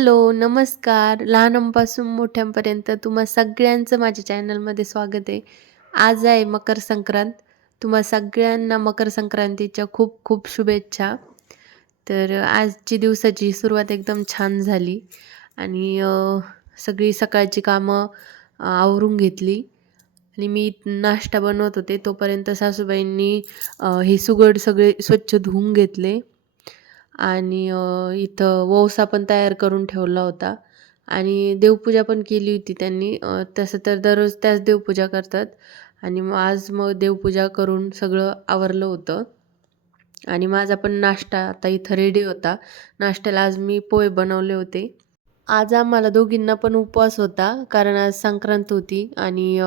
Hello, नमस्कार. लहानांपासून मोठ्यांपर्यंत तुम्हा सगळ्यांचं माझ्या चॅनलमध्ये स्वागत आहे. आज आहे मकर संक्रांत. तुम्हा सगळ्यांना मकर संक्रांतीच्या खूप खूप शुभेच्छा. तर आजची दिवसाची सुरुवात एकदम छान झाली आणि सगळी सकाळची कामं आवरून घेतली आणि मी नाश्ता बनवत होते तोपर्यंत सासूबाईंनी हे सुगड सगळे स्वच्छ धुवून घेतले आणि इथं वौसा पण तयार करून ठेवला होता आणि देवपूजा पण केली होती त्यांनी. तसं तर दररोज त्याच देवपूजा करतात आणि मग आज मग देवपूजा करून सगळं आवरलं होतं आणि माझा पण नाश्ता आता इथं रेडी होता. नाश्त्याला आज मी पोहे बनवले होते. आज आम्हाला दोघींना पण उपवास होता कारण आज संक्रांत होती आणि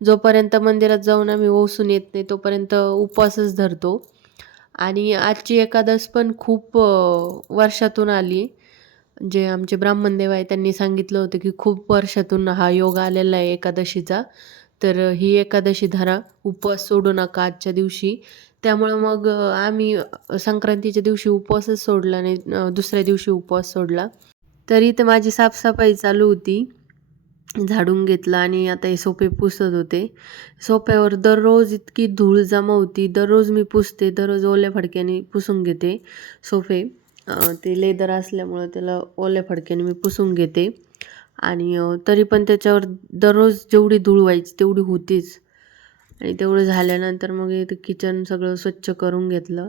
जोपर्यंत मंदिरात जाऊन आम्ही ओसून येत नाही तोपर्यंत उपवासच धरतो आणि आजची एकादश पण खूप वर्षातून आली. जे आमचे ब्राह्मण देव आहे त्यांनी सांगितलं होतं की खूप वर्षातून हा योग आलेला आहे एकादशीचा. तर ही एकादशी धरा, उपवास सोडू नका आजच्या दिवशी. त्यामुळं मग आम्ही संक्रांतीच्या दिवशी उपवासच सोडला नाही. दुसऱ्या दिवशी उपवास सोडला. तरी तर माझी साफसफाई चालू होती. झाडून घेतलं आणि आता हे सोफे पुसत होते. सोफ्यावर दररोज इतकी धूळ जमा होती. दररोज मी पुसते. दररोज ओल्या फडक्याने पुसून घेते सोफे. ते लेदर असल्यामुळं त्याला ओल्या फडक्याने मी पुसून घेते आणि तरी पण त्याच्यावर दररोज जेवढी धूळ व्हायची तेवढी होतीच आणि तेवढं झाल्यानंतर मग इथं किचन सगळं स्वच्छ करून घेतलं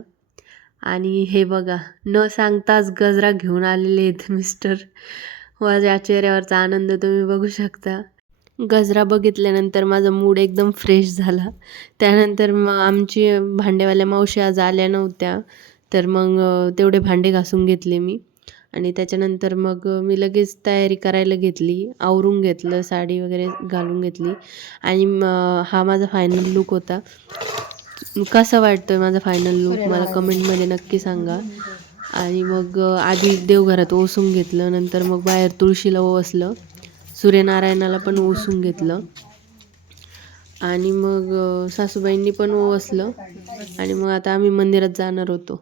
आणि हे बघा न सांगताच गजरा घेऊन आलेले आहेत मिस्टर. माझ्या चेहऱ्यावरचा आनंद तुम्ही बघू शकता. गजरा बघितल्यानंतर माझा मूड एकदम फ्रेश झाला. त्यानंतर मग आमची भांडेवाल्या मावशी आज आल्या नव्हत्या. तर मग तेवढे भांडे घासून घेतले मी आणि त्याच्यानंतर मग मी लगेच तयारी करायला घेतली. आवरून घेतलं, साडी वगैरे घालून घेतली आणि हा माझा फायनल लूक होता. कसा वाटतोय माझा फायनल लूक मला कमेंटमध्ये नक्की सांगा. आणि मग आधी देवघरात ओसून घेतलं. नंतर मग बाहेर तुळशीला ओसलं सूर्यनारायणाला पण ओसून घेतलं आणि मग सासूबाईंनी पण ओसलं आणि मग आता आम्ही मंदिरात जाणार होतो.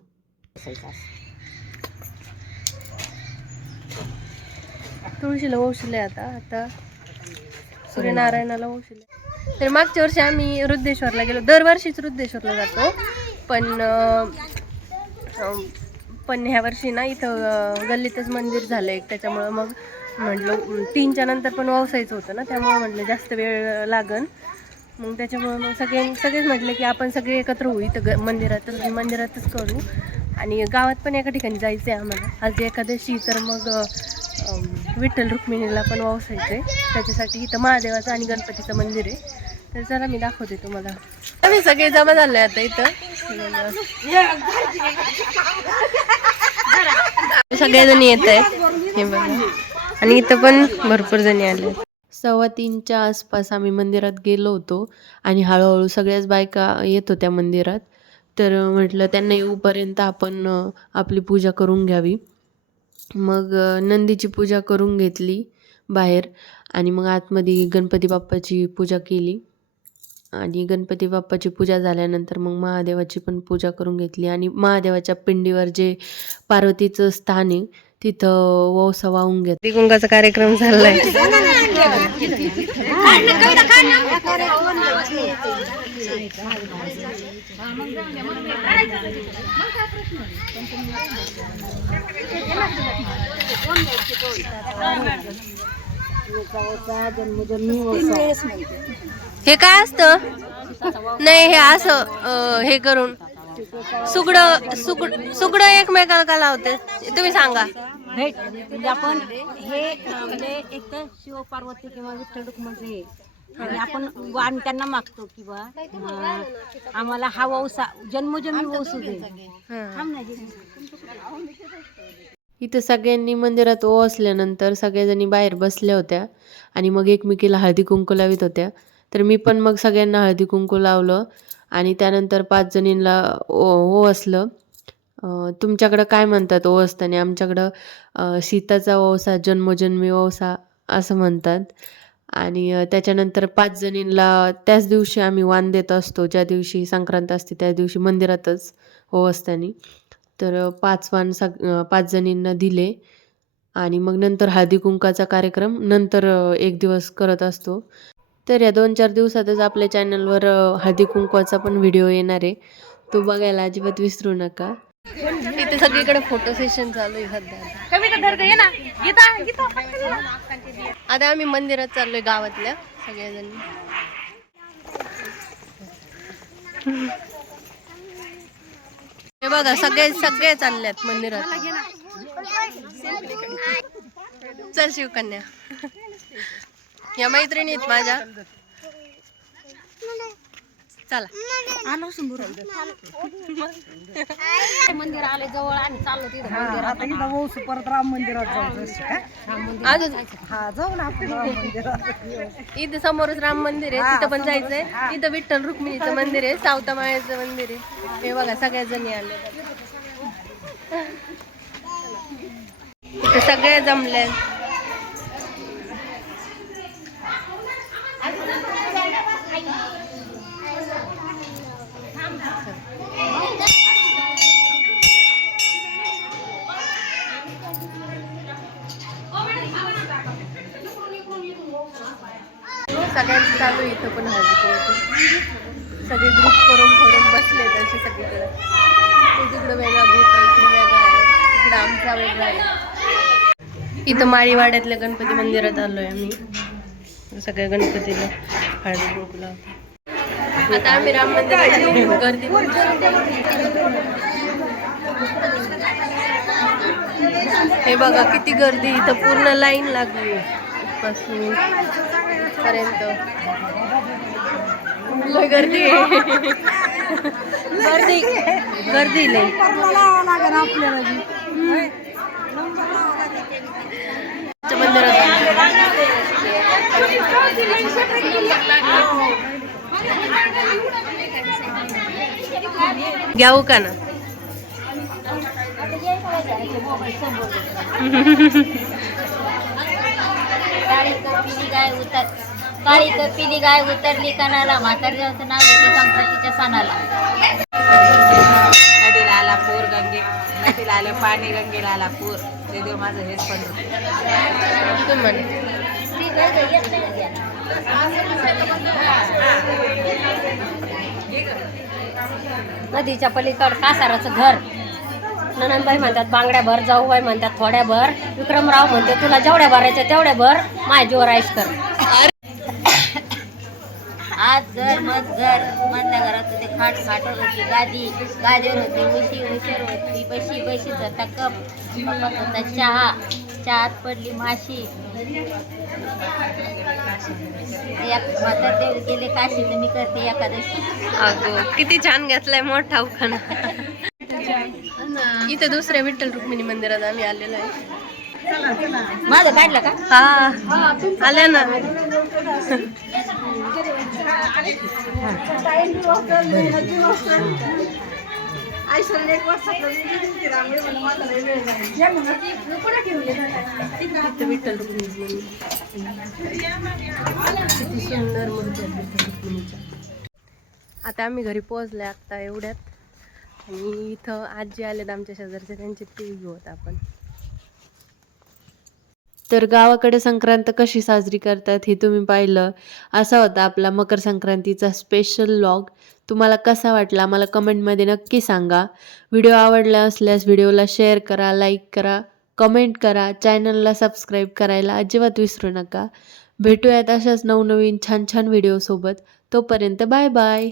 तुळशीला ओसले आता आता सूर्यनारायणाला ओसले तर मागच्या वर्षी आम्ही रुद्धेश्वरला गेलो दरवर्षीच वृद्धेश्वरला जातो पण पण ह्या वर्षी ना इथं गल्लीतच मंदिर झालं एक. त्याच्यामुळं मग म्हटलं तीनच्या नंतर पण वावसायचं होतं ना त्यामुळं म्हटलं जास्त वेळ लागन. मग त्याच्यामुळं मग सगळे सगळेच म्हटले की आपण सगळे एकत्र होऊ इथं ग मंदिरातच मंदिरातच करू. आणि गावात पण एका ठिकाणी जायचं आहे आम्हाला. आज एकादशी तर मग विठ्ठल रुक्मिणीला पण वावसायचं आहे त्याच्यासाठी इथं महादेवाचं आणि गणपतीचं मंदिर आहे. तर चला मी दाखवते तुम्हाला. आम्ही सगळे जमा झाले आता इथं. सगळेजणी येत आहेत. हे बघा. आणि इथं पण भरपूर जणी आले सव्वा तीनच्या आसपास आम्ही मंदिरात गेलो होतो आणि हळूहळू सगळ्याच बायका येत होत्या मंदिरात. तर म्हटलं त्यांना येऊपर्यंत आपण आपली पूजा करून घ्यावी. मग नंदीची पूजा करून घेतली बाहेर आणि मग आतमध्ये गणपती बाप्पाची पूजा केली. आणि गणपती बाप्पाची पूजा झाल्यानंतर मग महादेवाची पण पूजा करून घेतली. आणि महादेवाच्या पिंडीवर जे पार्वतीचं स्थान आहे तिथं वौसा वाहून घेतली गुंगाचा कार्यक्रम झालाय. हे काय असतं? नाही हे असं हे करून. सुगड सुगड सुगड एकमेकाला लावते. तुम्ही सांगा. भेट म्हणजे आपण हे म्हणजे एक तर शिव पार्वती किंवा विठ्ठल रुक्माचे आणि आपण वाण त्यांना मागतो की बा आम्हाला हा वौसा जन्मोजन्मी वसू दे. थांब ना जी. इथं सगळ्यांनी मंदिरात ओ असल्यानंतर सगळ्याजणी बाहेर बसल्या होत्या आणि मग एकमेकीला हळदी कुंकू लावित होत्या. तर मी पण मग सगळ्यांना हळदी कुंकू लावलं आणि त्यानंतर पाच जणींना ओ ओ असलं. तुमच्याकडं काय म्हणतात ओ असताना? आमच्याकडं सीताचा ओवसा जन्मोजन्मी ओसा असं म्हणतात. आणि त्याच्यानंतर पाच जणींना त्याच दिवशी आम्ही वाण देत असतो. ज्या दिवशी संक्रांत असते त्या दिवशी मंदिरातच ओवासताना तर पाच वाण सग पाच जणींना दिले. आणि मग नंतर हळदी कुंकाचा कार्यक्रम नंतर एक दिवस करत असतो. तर या दोन चार दिवसातच आपल्या चॅनलवर हळदी कुंकवाचा पण व्हिडिओ येणार आहे. तो बघायला अजिबात विसरू नका. इथे सगळीकडे फोटो सेशन चालू आहे सध्या. आता आम्ही मंदिरात चाललोय गावातल्या सगळेजण हे बघा सगळे सगळे चाललेत मंदिरात. चल शिवकन्या. या मैत्रिणी आहेत माझ्या. चला. मंदिर आले जवळ आणि चाललो तिथं. आता इथं वौस परत राम मंदिरात जाऊ अजून? हा ना आपण राम मंदिरात. इथे समोरच राम मंदिर आहे तिथं पण जायचंय. इथं विठ्ठल रुक्मिणीचं मंदिर आहे सावता मायाचं मंदिर आहे. हे बघा सगळ्या जणी आले. इथे सगळे जमले सगळ्यांचं चालू आहे इथं पण हळदी सगळे ग्रुप करून करून बसले तसे सगळीकडे. तिकडं वेगळा ग्रुप आहे तिकडे वेगळा आहे तिकडं आमचा वेगळा आहे. इथं माळीवाड्यातल्या गणपती मंदिरात आलोय आम्ही. सगळ्या गणपतीला हळदी कुंकू लावतो आता आम्ही राम मंदिराची गर्दी हे बघा किती गर्दी इथं पूर्ण लाईन लागली. पासून पर्यंत लय गर्दी आहे गर्दी गर्दी लय च्या मंदिरात आलो. घ्याऊ का ना काळी कपिली गाय उतर. काळी कपिली गाय उतरली कणाला. म्हातार देवाचं नाव घेते संक्रांतीच्या सणाला. नदीला आला पूर गंगे. नदीला आले पाणी गंगेला आला पूर. ते देव माझं हेच पण म्हण नदीच्या पलीकड कासाराचं घर. ननंदबाई म्हणतात बांगड्या भर जाऊबाई म्हणतात थोड्या भर विक्रमराव म्हणते तुला जेवढ्या भरायच्या तेवढ्या भर जीवर आईश कर. आज घर मग घर मधल्या घरात होते खाट खाटर होती गादी गादीवर होती उशी उशीर होती बशी बशीच होता कप कपात होता चहा चहात पडली माशी. म्हातार देव गेले काशी तर मी करते एकादशी. किती छान घेतलाय मोठा उखाणा. इथे दुसऱ्या विठ्ठल रुक्मिणी मंदिरात आम्ही आलेलो आहे. माझं काढलं का? हा. आल्या ना. इथं विठ्ठल रुक्मिणी किती सुंदर आता आम्ही घरी पोहोचले आत्ता एवढ्यात. आणि इथं आजी आलेत आमच्या शेजारचे त्यांचे ते घेऊत आपण. तर गावाकडे संक्रांत कशी साजरी करतात हे तुम्ही पाहिलं. असा होता आपला मकर संक्रांतीचा स्पेशल लॉग तुम्हाला कसा वाटला मला कमेंटमध्ये नक्की सांगा. व्हिडिओ आवडला असल्यास व्हिडिओला शेअर करा लाईक करा कमेंट करा चॅनलला सबस्क्राईब करायला अजिबात विसरू नका. भेटूयात अशाच नवनवीन छान छान व्हिडिओसोबत तोपर्यंत बाय बाय